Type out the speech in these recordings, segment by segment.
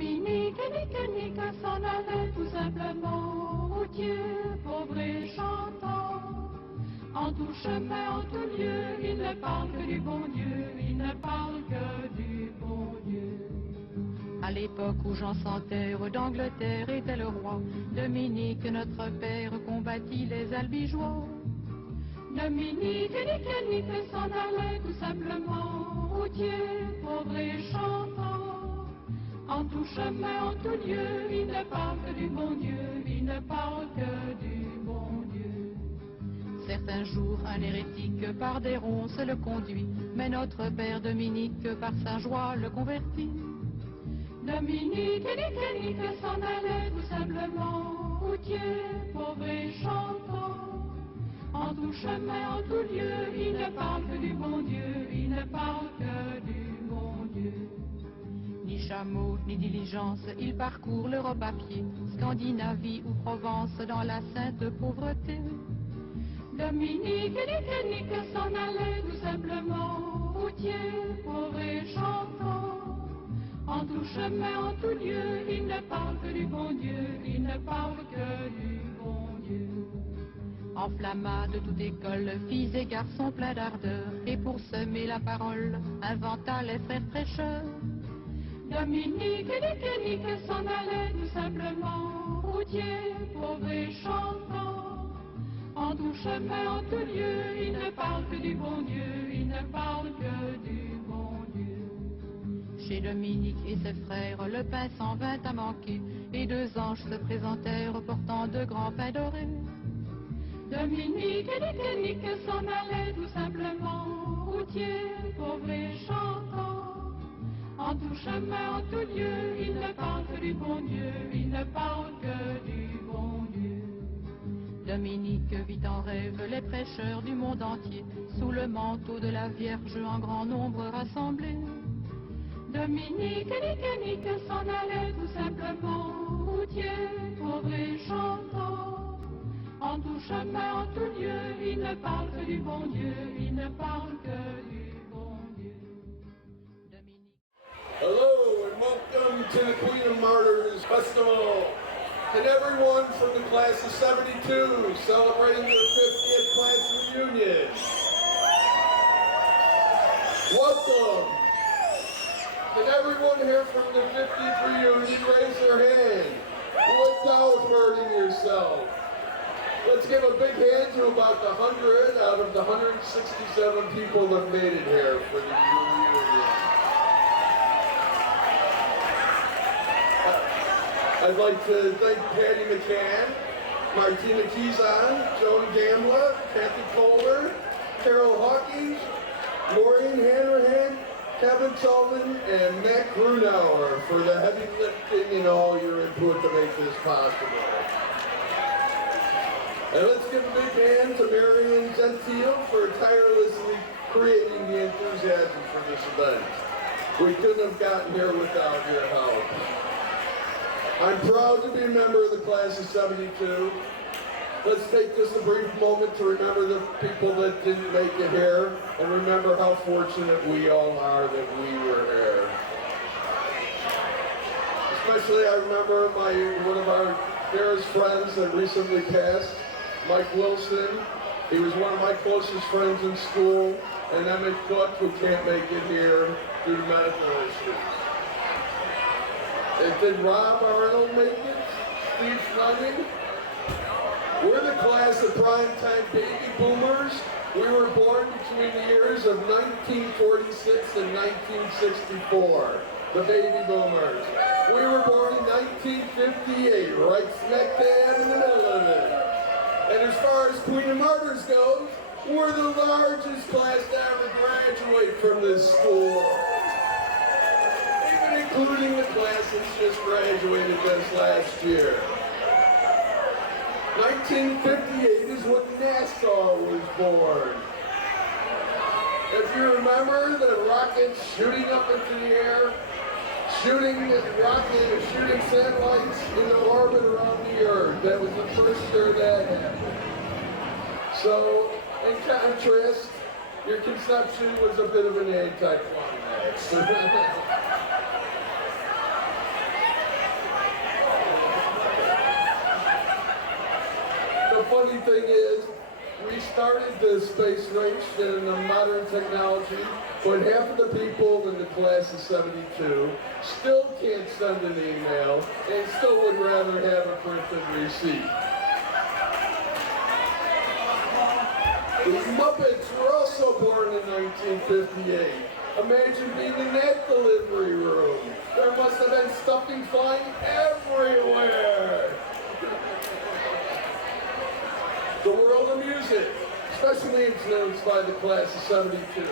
Dominique et Nique s'en allaient tout simplement, routier, pauvre et chantant. En tout chemin, en tout lieu, il ne parle que du bon Dieu, il ne parle que du bon Dieu. À l'époque où Jean sans terre d'Angleterre était le roi, Dominique, notre père, combattit les albigeois. Dominique et Nique s'en allaient tout simplement, routier, pauvre et chantant. En tout chemin, en tout lieu, il ne parle que du bon Dieu, il ne parle que du bon Dieu. Certains jours, un hérétique par des ronces le conduit, mais notre père Dominique par sa joie le convertit. Dominique et Nique s'en allaient tout simplement, routier, pauvre et chantant. En tout chemin, en tout lieu, il ne parle que du bon Dieu, il ne parle que du bon Dieu. Ni chameau, ni diligence, il parcourt l'Europe à pied, Scandinavie ou Provence dans la sainte pauvreté. Dominique et Nique s'en allaient tout simplement, routier, pauvre et chantant. En tout chemin, en tout lieu, il ne parle que du bon Dieu, il ne parle que du bon Dieu. Enflamma de toute école, filles et garçons pleins d'ardeur, et pour semer la parole, inventa les frères prêcheurs. Dominique et Nique s'en allaient tout simplement, routier, pauvre et chantant. En tout chemin, en tout lieu, il ne parle que du bon Dieu, il ne parle que du bon Dieu. Chez Dominique et ses frères, le pain s'en vint à manquer, et deux anges se présentèrent portant de grands pains dorés. Dominique et Nique s'en allaient tout simplement, routier, pauvre et chantant. En tout chemin, en tout lieu, il ne parle que du bon Dieu, il ne parle que du bon Dieu. Dominique vit en rêve les prêcheurs du monde entier, sous le manteau de la Vierge en grand nombre rassemblés. Dominique et Nique s'en allaient tout simplement, routier, pauvre et chantant. En tout chemin, en tout lieu, il ne parle que du bon Dieu, il ne parle que du bon Dieu. Dominique. Hello and welcome to the Queen of Martyrs Festival. And everyone from the class of 72 celebrating their 50th class reunion. Welcome. Can everyone here from the 50th reunion raise their hand without hurting yourself? Let's give a big hand to about the 100 out of the 167 people that made it here for the reunion. I'd like to thank Patty McCann, Martina Kizan, Joan Gamla, Kathy Kohler, Carol Hawkins, Maureen Hanrahan, Kevin Sullivan, and Matt Grunauer for the heavy lifting and all your input to make this possible. And let's give a big hand to Marion Gentile for tirelessly creating the enthusiasm for this event. We couldn't have gotten here without your help. I'm proud to be a member of the class of 72. Let's take just a brief moment to remember the people that didn't make it here and remember how fortunate we all are that we were here. Especially I remember one of our dearest friends that recently passed, Mike Wilson. He was one of my closest friends in school, and Emmett Cook, who can't make it here due to medical issues. And did Rob Arnold make it? Steve Fleming? We're the class of primetime baby boomers. We were born between the years of 1946 and 1964, the baby boomers. We were born in 1958, right smack dab in the middle of it. And as far as Queen of Martyrs goes, we're the largest class to ever graduate from this school. Even including the class that's just graduated this last year. 1958 is when NASCAR was born. If you remember the rockets shooting up into the air, shooting satellites into orbit around the Earth. That was the first year that happened. So, in contrast, your conception was a bit of an anticlimax. funny thing is, we started the space race in modern technology, but half of the people in the class of 72 still can't send an email and still would rather have a printed receipt. The Muppets were also born in 1958. Imagine being in that delivery room. There must have been stuffing flying everywhere. The world of music, especially influenced by the class of 72.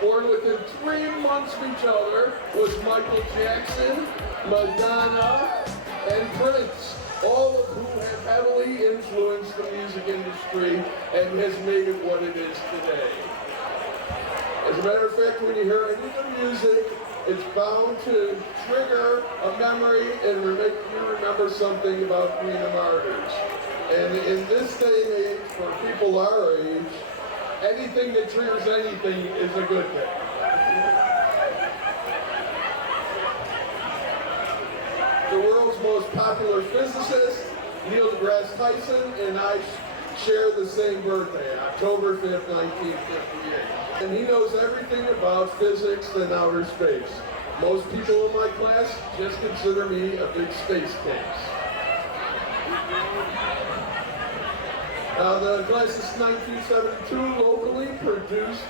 Born within 3 months of each other was Michael Jackson, Madonna, and Prince, all of whom have heavily influenced the music industry and has made it what it is today. As a matter of fact, when you hear any of the music, it's bound to trigger a memory and make you remember something about Queen of Martyrs. And in this day and age, for people our age, anything that triggers anything is a good thing. The world's most popular physicist, Neil deGrasse Tyson, and I share the same birthday, October 5th, 1958. And he knows everything about physics and outer space. Most people in my class just consider me a big space case. Now, the class of 1972 locally produced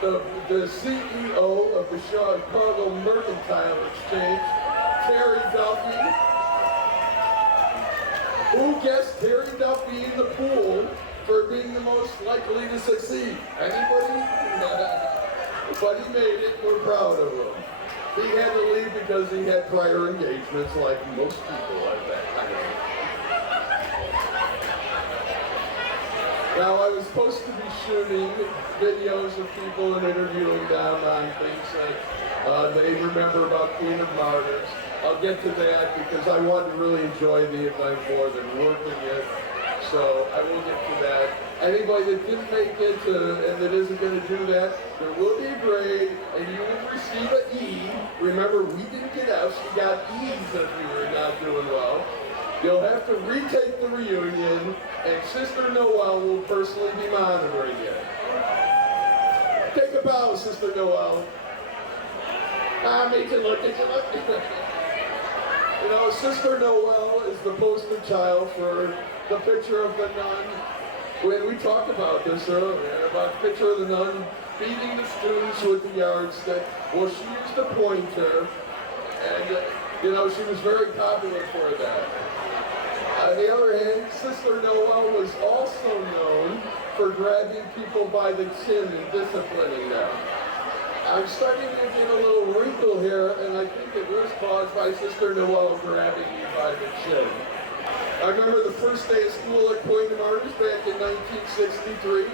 the CEO of the Chicago Mercantile Exchange, Terry Duffy. Who guessed Terry Duffy in the pool for being the most likely to succeed? Anybody? But he made it. We're proud of him. He had to leave because he had prior engagements, like most people at that time. Now, I was supposed to be shooting videos of people and interviewing them on things that they remember about Queen of Martyrs. I'll get to that because I want to really enjoy the event more than working it. So I will get to that. Anybody that didn't make it and that isn't going to do that, there will be a grade and you will receive an E. Remember, we didn't get F's, we got E's if you were not doing well. You'll have to retake the reunion, and Sister Noel will personally be monitoring you. Take a bow, Sister Noel. Make you look, make you look. You know, Sister Noel is the poster child for the picture of the nun. When we talked about this earlier, about the picture of the nun beating the students with the yardstick. Well, she used a pointer, and you know, she was very popular for that. On the other hand, Sister Noel was also known for grabbing people by the chin and disciplining them. I'm starting to get a little wrinkle here, and I think it was caused by Sister Noel grabbing me by the chin. I remember the first day of school at Queen of Martyrs back in 1963,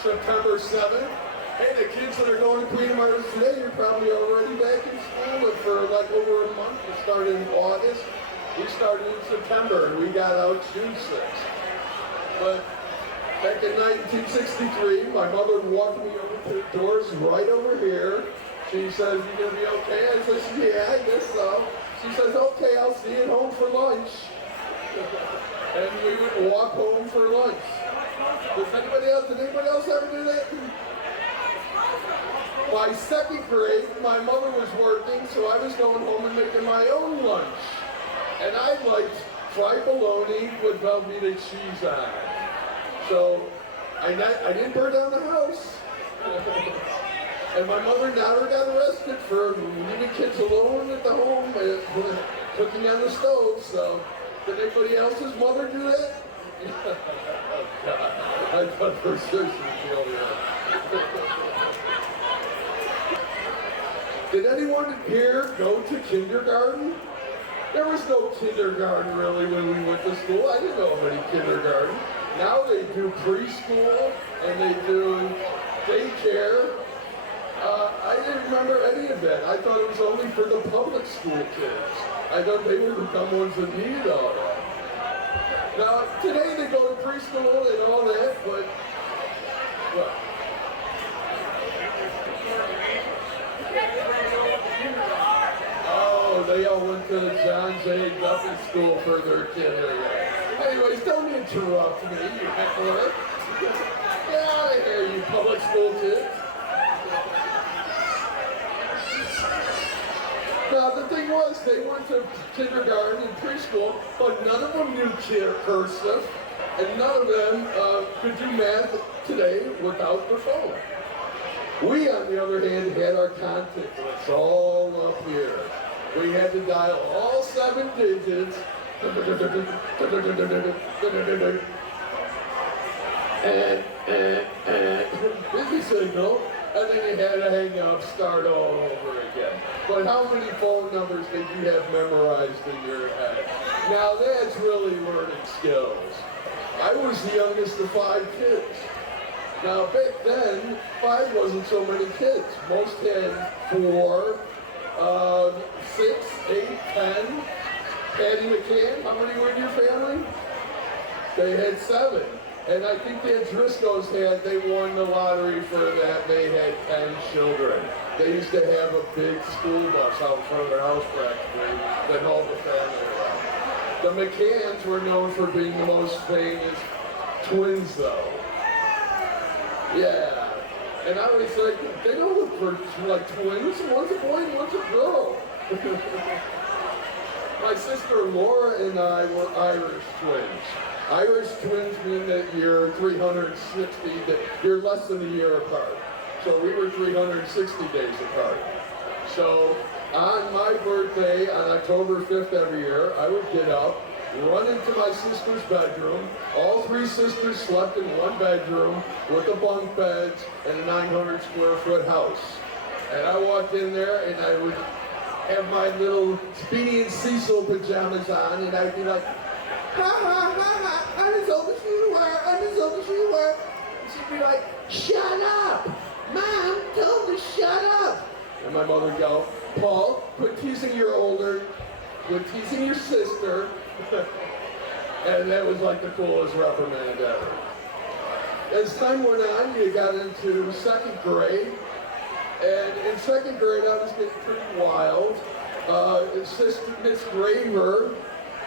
September 7th. Hey, the kids that are going to Queen of Martyrs today, you're probably already back in school, but for like over a month. We started in August. We started in September, and we got out June 6th. But back in 1963, my mother walked me over to the doors right over here. She says, "You gonna be okay?" I said, "Yeah, I guess so." She says, "Okay, I'll see you at home for lunch." And we would walk home for lunch. Did anybody else ever do that? By second grade, my mother was working, so I was going home and making my own lunch. And I liked fried bologna with Velveeta cheese on it. So I didn't burn down the house. And my mother never got arrested for leaving kids alone at the home and cooking on the stove. So did anybody else's mother do that? Oh God, I thought for sure she was the only one. Did anyone here go to kindergarten? There was no kindergarten really when we went to school. I didn't know of any kindergarten. Now they do preschool and they do daycare. I didn't remember any of that. I thought it was only for the public school kids. I thought they were the dumb ones that needed all that. Now, today they go to preschool and all that, but, well. Oh, they all went to the John J. Duffy School for their kindergarten. Anyways, don't interrupt me, you heckler. Get out of here, you public school kids. Now, the thing was, they went to kindergarten and preschool, but none of them knew cursive, and none of them could do math today without their phone. We, on the other hand, had our contact lists all up here. We had to dial all 7 digits, busy signal, and then you had to hang up, start all over again. But how many phone numbers did you have memorized in your head? Now that's really learning skills. I was the youngest of 5 kids. Now back then, 5 wasn't so many kids. Most had 4, 6, 8, 10. Patty McCann, how many were in your family? They had 7. And I think the Driscoll's they won the lottery for that. They had 10 children. They used to have a big school bus out in front of their house practically that hauled the family around. The McCanns were known for being the most famous twins though. Yeah. And I was like, they don't look for like twins. One's a boy and one's a girl. My sister Laura and I were Irish twins. Irish twins mean that you're 360, that you're less than a year apart. So we were 360 days apart. So on my birthday, on October 5th every year, I would get up, run into my sister's bedroom. All 3 sisters slept in one bedroom with the bunk beds and a 900 square foot house. And I walked in there and I would have my little Speedy and Cecil pajamas on, and I'd be like, ha ha ha ha, I'm as old as you were, I'm as old as you were. And she'd be like, shut up! Mom, tell them to shut up! And my mother would go, Paul, quit teasing your older, quit teasing your sister. And that was like the coolest reprimand ever. As time went on, you got into 2nd grade. And in 2nd grade, I was getting pretty wild. Sister Miss Graver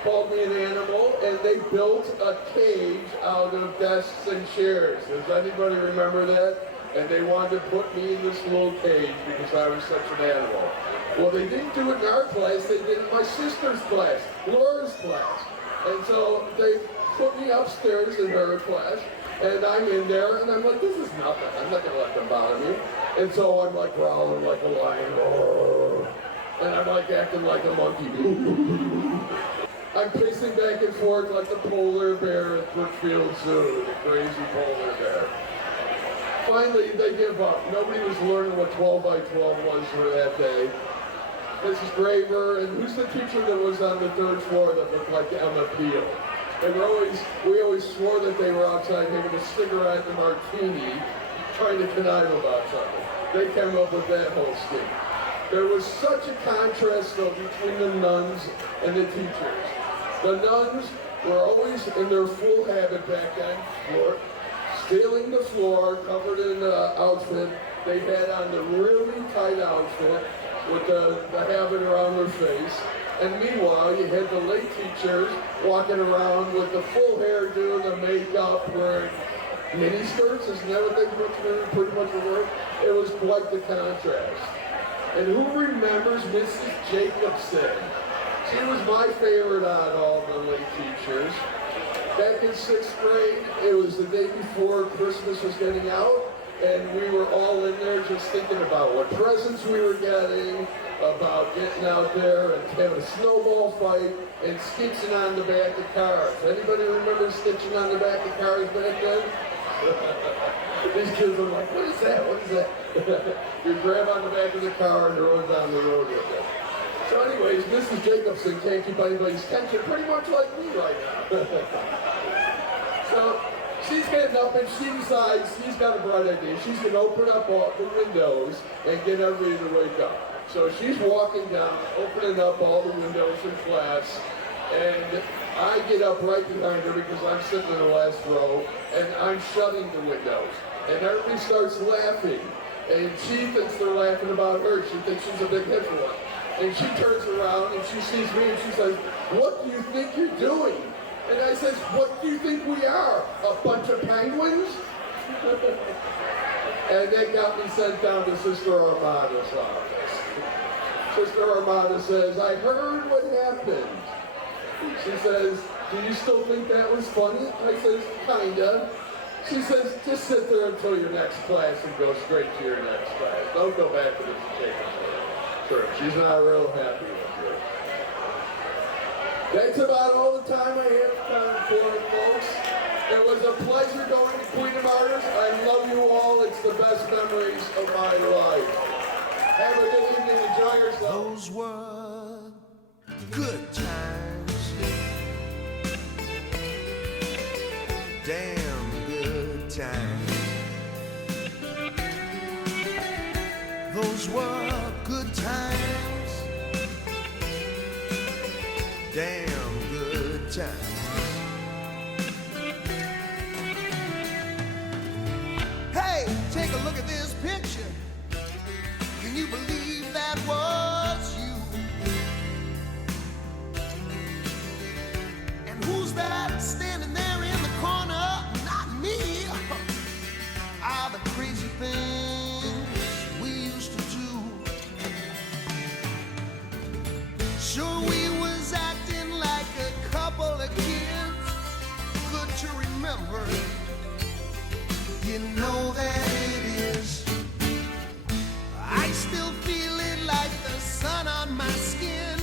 called me an animal, and they built a cage out of desks and chairs. Does anybody remember that? And they wanted to put me in this little cage because I was such an animal. Well, they didn't do it in our class, they did it in my sister's class, Laura's class. And so they put me upstairs in her class, and I'm in there, and I'm like, this is nothing. I'm not going to let them bother me. And so I'm like growling like a lion. And I'm like acting like a monkey. I'm pacing back and forth like the polar bear at Brookfield Zoo, the crazy polar bear. Finally, they give up. Nobody was learning what 12 by 12 was for that day. Mrs. Graver, and who's the teacher that was on the 3rd floor that looked like Emma Peel? And we always swore that they were outside having a cigarette and a martini, trying to connive about something. They came up with that whole scheme. There was such a contrast, though, between the nuns and the teachers. The nuns were always in their full habit back then, stealing the floor, covered in the outfit. They had on the really tight outfit with the habit around their face. And meanwhile, you had the lay teachers walking around with the full hairdo, the makeup, wearing mini skirts. Isn't that what they pretty much were? It was quite the contrast. And who remembers Mrs. Jacobson? She was my favorite out of all the lay teachers. Back in 6th grade, it was the day before Christmas was getting out, and we were all in there just thinking about what presents we were getting, about getting out there and having a snowball fight and stitching on the back of cars. Anybody remember stitching on the back of cars back then? These kids were like, what is that? What is that? You grab on the back of the car and run down the road with it. So anyways, Mrs. Jacobson can't keep anybody's attention, pretty much like me right now. So she's getting up and she decides she's got a bright idea. She's going to open up all the windows and get everybody to wake up. So she's walking down, opening up all the windows in class, and I get up right behind her because I'm sitting in the last row, and I'm shutting the windows. And everybody starts laughing, and she thinks they're laughing about her. She thinks she's a big hit for one. And she turns around and she sees me and she says, what do you think you're doing? And I says, what do you think we are? A bunch of penguins? And they got me sent down to Sister Armada's office. Sister Armada says, I heard what happened. She says, do you still think that was funny? I says, kinda. She says, just sit there until your next class and go straight to your next class. Don't go back to the church. She's not real happy with you. That's about all the time I have time for it, folks. It was a pleasure going to Queen of Martyrs. I love you all. It's the best memories of my life. Have a good evening. Enjoy yourself. Those were good times. Damn good times. Those were good times. Damn good times. Hey, take a look at this picture. Can you believe that was you? And who's that standing there in the corner? Not me. All the crazy things we used to do. Sure, we was acting like a couple of kids. Good to remember. You know that it is. I still feel it like the sun on my skin.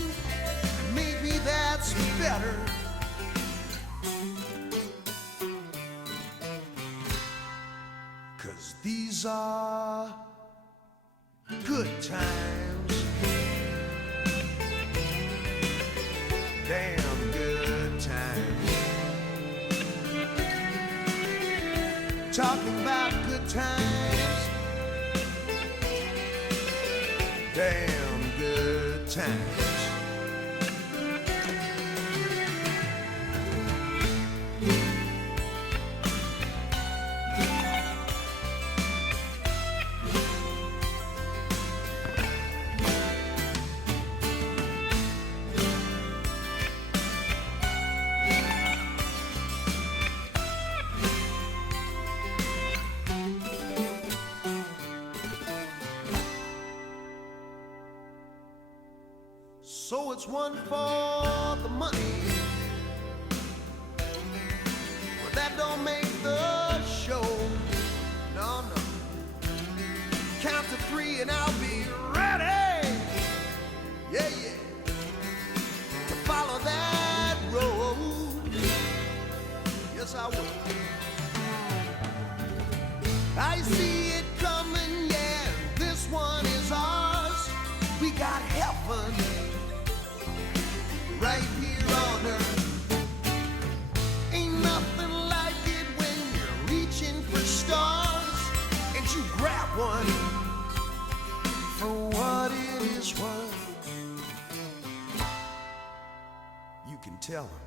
Maybe that's better. 'Cause these are good times. Damn good times. Talking about good times. Damn good times. So it's one for the money, but that don't make the show. No, no. Count to 3 and I'll be ready. Yeah, yeah. To follow that road. Yes, I will. I see it coming, yeah. This one is ours. We got heaven right here on earth. Ain't nothing like it when you're reaching for stars and you grab one for what it is worth. You can tell 'em